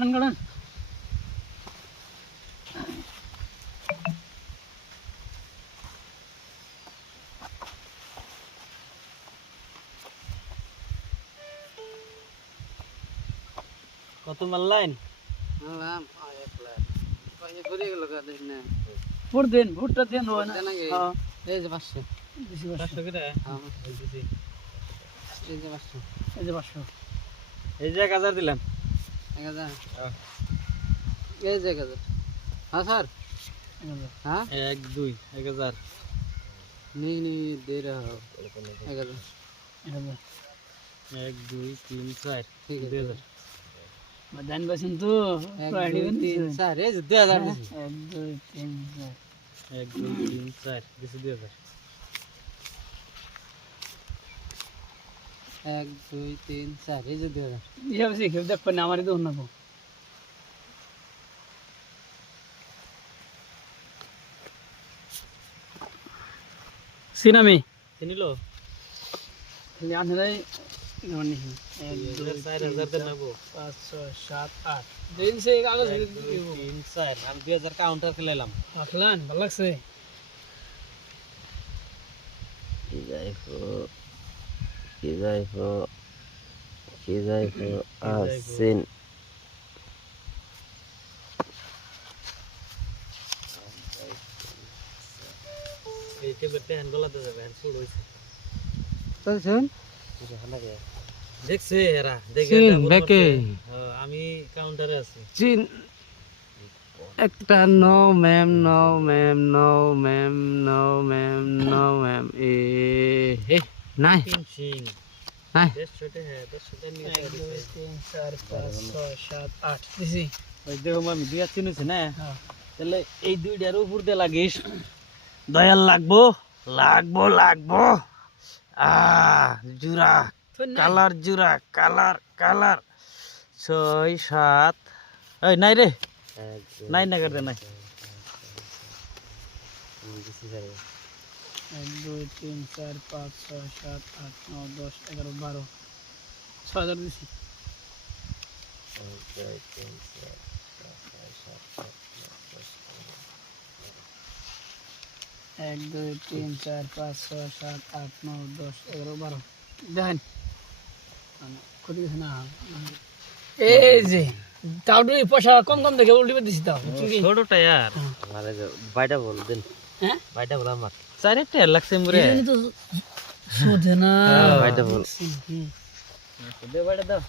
কারণ কত মারলেন? মারলাম এক লাখ কয়নি ঘুরে গেল গা দেখ না ভোট দেন, ভোটটা দেন হয় না। হ্যাঁ, এই যে 500 বেশি 500 করে হ্যাঁ বলতেছি। এই যে 500 এই যে 500 এই যে 1000 দিলাম। 1000 হ্যাঁ। এই যে 1000 হ্যাঁ স্যার হ্যাঁ 1 2 1000 নি দে रहा 11 1 2 3 4 ঠিক আছে 2000 জান বাসেন তো 1 আইডি 2 দিছে 3 4 এই যে 2000 দিছি 1 2 3 4 1 2 3 4 দিছি 2000 1 2 3 4 এই যে 2000 ইয়া বেশি কেউ দেখ পানি আমারই তো না সিনামি চিনিলো খালি আনলাই মানে 1 2 4000 দেন নাবো 5 6 7 8 দিন সে কাগজ 1 2 3 4 আমি 2000 কাউন্টার খেলাইলাম আখলান ভালো লাগছে Kizaifo asin এই টেবিলতে হ্যান্ড গলাতে যাবে হ্যান্ড শুরু হইছে তো শুন দেখছে এরা দেখে চিন, double দেখে। করছে। হ্যাঁ, আমি কাউন্টারে আছি চিন একটা no ma'am no ma'am no ma'am no ma'am no ma'am এ হে নাই ফিনিশিং নাই 150 হ্যাঁ 150 নিয়ে 1 2 3 4 5 6 7 8 দিছি ওই দেখো আমি দুই হাত চিনিছে না হ্যাঁ তাহলে এই দুইটার উপর দিয়ে লাগিস দয়াল লাগবো লাগবো লাগবো জুরা কালার জুরা কালার কালার 6 7 এই নাই রে নাই না করতে নাই 1 2 3 4 5 6 7 8 9 10 11 12 6000 দিছি 1 2 3 4 5 6 7 8 9 10 11 12 দেখেন কত দিছে না এই যে তাও দুই পয়সা কম কম দেখে উল্টি দিছি তাও ছোটটা यार हमारे बाइटा बोल दिन হ্যাঁ बाइटा बोला मत চারে তে লাগছে মরে এই তো সুদ না बाइटा बोल হুম দে বাড়া দাও